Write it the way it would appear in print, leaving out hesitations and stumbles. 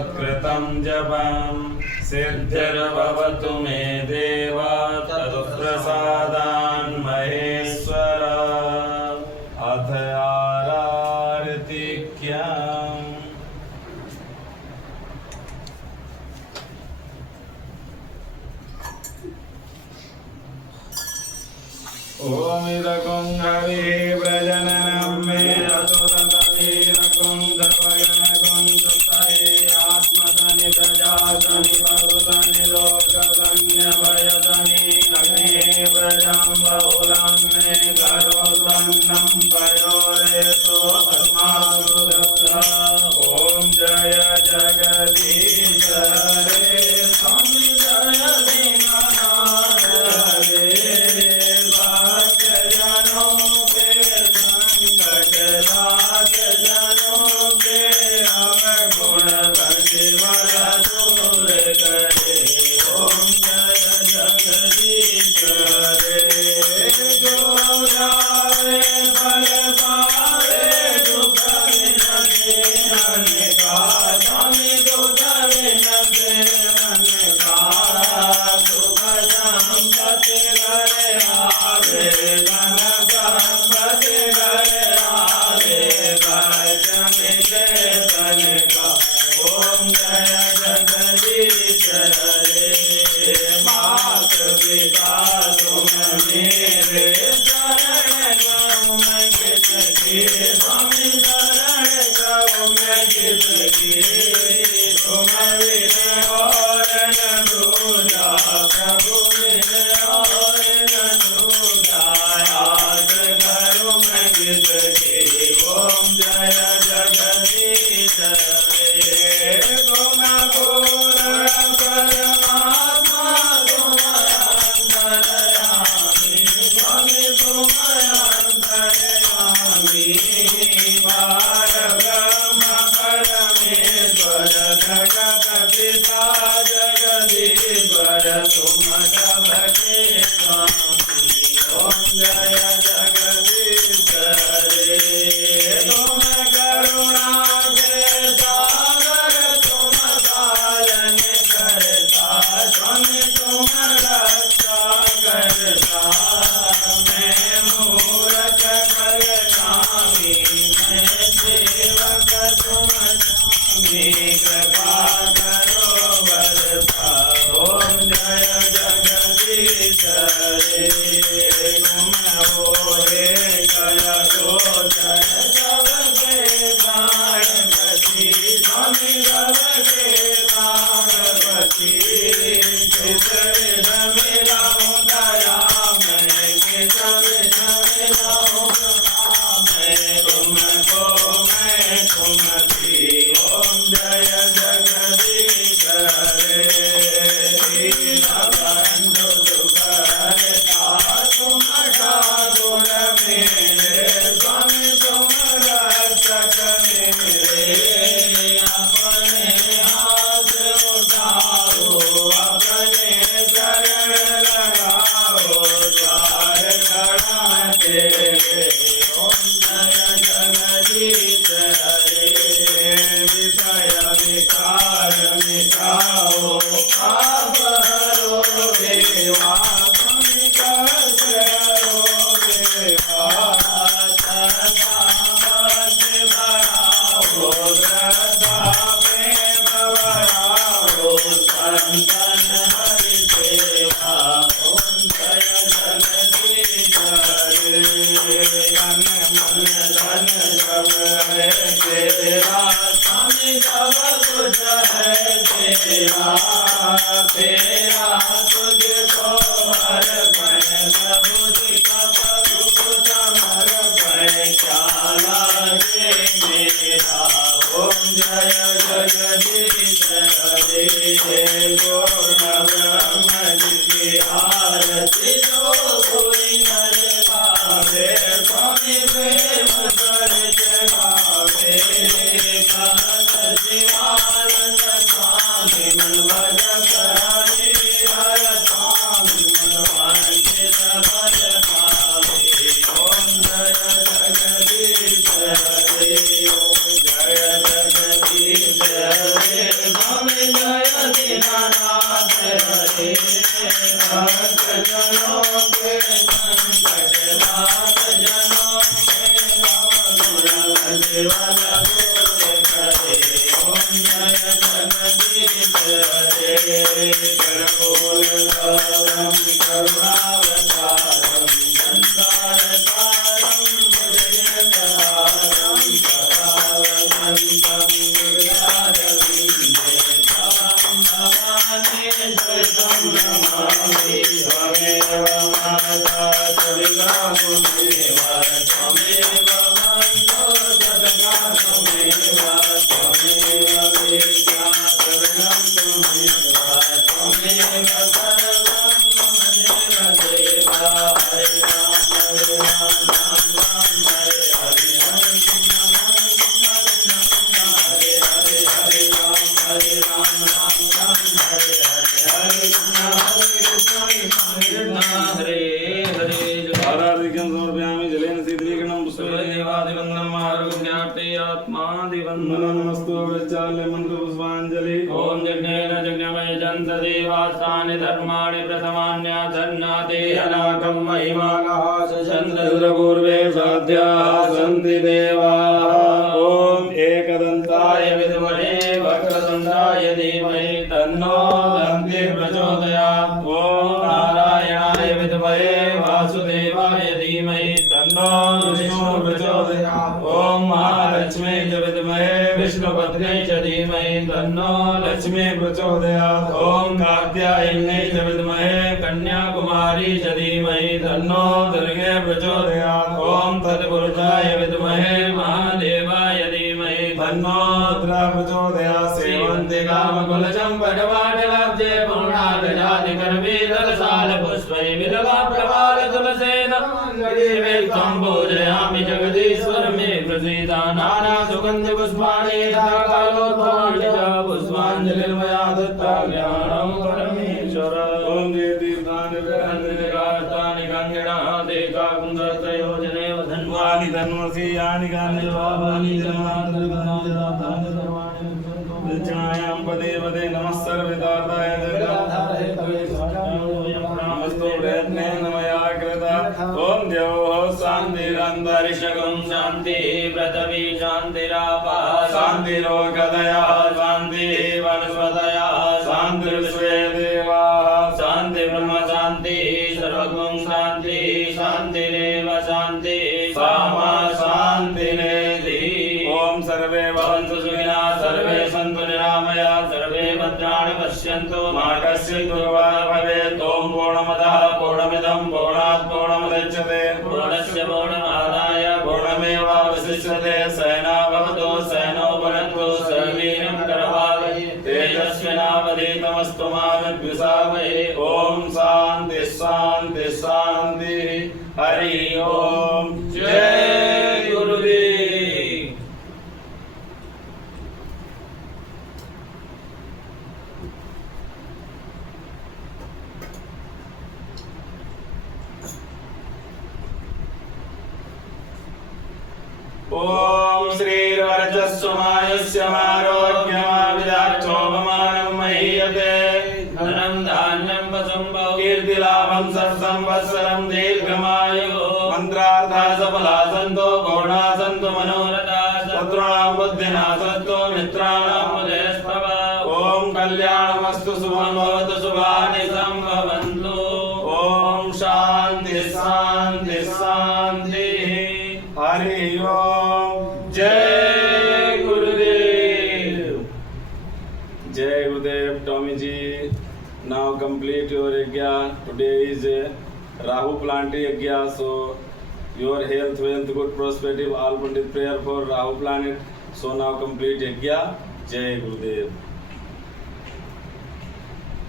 तत्कृतं जपं सिद्धिर्भवतु मे देवा तत्प्रसादान् महेश्वर अथ आरार्तिक्यम् ओम इदकुं हविः प्रजननं मे रसोदन्तवीरकुं सर्वगणकुं सुतये आत्मतनि प्रजातनि बहुतनि लोकधन्यभयतनि अग्ने प्रजां बहुलं मे करोत्पन्नं पयोरेतो अस्मासु दत्ता ॐ जय जगदीश हरे स्वामी जय दीनानाथ हरे जय जगदीश हरे हरे कर्पूरगौरं करुणावतारं संसारसारं भुजगेन्द्रहारं सदावसन्तं हृदयारविन्दे त्वं भवानि द्वैतं नमामि त्वमेव माता त्वमेव त्वमेव बन्धो जगदानमेव त्वमेव विद्या त्वमेव त्वमेव सर्वं मम देव हरे राम हरे राम राम राम हरे हरे हरे कृष्ण हरे हरे हरे राम राम राम हरे हरे हरे कृष्ण हरे हरे आराधिकं समर्पयामि जलेन शीतलीकरणं पुष्पेन देवादिवन्दनम् आरोग्यार्थे आत्मादिवन्दनम् नमस्तु वैचाल्य मंत्र पुष्पांजलि ॐ यज्ञेन यज्ञमय जन्त देवास्तानि धर्माणि प्रथमान्यासन्नाते अनाकं महिमानः सचन्द्रपूर्वे साध्याः सन्ति देवाः ॐ एकदन्ताय विद्महे वक्रतुण्डाय धीमहि तन्नो दन्ति प्रचोदयात् ॐ नारायणाय विद्महे वासुदेवाय धीमहि तन्नो विष्णु प्रचोदयात् ॐ महालक्ष्मी च विद्महे विष्णुपत्न्यै च धीमहि तन्नो लक्ष्मी प्रचोदयात् ॐ कात्यायन्यै च विद्महे कन्याकुमारी च धीमहि तन्नो दुर्गे प्रचोदयात् ॐ तत्पुरुषाय विद्महे महादेवाय धीमहि तन्नो रुद्रः प्रचोदयात् सेवन्ति कामकुलचम्पकवाटलाब्जे पूर्णागजादिकर्मीदलशालपुष्पै विललाप्रवालतुलसेन देवीं पूजयामि जगदीश्वर मे प्रसीद नानासुगन्धिपुष्पाणि यथा कालोद्भवाणि च पुष्पाञ्जलिर्मया दत्ता ज्ञानं परमेश्वर ॐ देतीर्थानि कार्तानि गङ्गिणः देकाकुन्दत्रयोजने धन्वानि धन्वसि यानि गानि भावानि जन्मान्तर्गतानि सर्वाणि दक्षिणायां पदे पदे नमः सर्वदाताय नमस्तु प्रयत्नेन मया कृता ॐ द्यौः शान्तिरन्तरिक्षगं शान्ति पृथ्वी शान्तिरापः शान्तिरोगदया शान्तिः वनस्पतयः शान्तिर्विश्वे देवाः शान्ति ब्रह्म शान्ति सर्वगुण शान्ति शान्तिरेव शान्ति सामा शान्तिरेधि ॐ सर्वे भवन्तु सुखिनः सर्वे सन्तु निरामया सर्वे भद्राणि पश्यन्तु मा कश्चित् दुर्बलः भवेत् ॐ पूर्णमदः पूर्णमिदं पूर्णात् पूर्णमुदच्यते पूर्णस्य पूर्णमादाय पूर्णमेवावशिष्यते सहना भवतु सहनौ भुनक्तु सर्वीर्यं करवावहै तेजस्विनावधीतमस्तु मा विद्विषावहै ॐ शान्ति शान्ति शान्तिः हरि ओम जय गुरुदेव। ओम श्रीर्वर्चस्वमायस्य मारोग्यमाविदाक्षोभमानं महीयते धनं धान्यं वसुम्भौ कीर्तिलाभं सर्वसंवत्सरं दीर्घमायुः मंत्रार्था सफला सन्तो गौणा सन्तु मनोरथा शत्रूणां बुद्धिना सत्तो मित्राणां मुदयस्तव ओम कल्याणमस्तु शुभं भवतु शुभानि सम्भवन्तु ओम शान्ति शान्ति शान्ति हरि ओम जय गुरुदेव। जय गुरुदेव। Tommy ji, now complete your yajna. Today is Rahu Planti yajna, so your health, wealth, good prosperity, all Pandit prayer for Rahu planet. So now complete yajna. Jai Gurudev.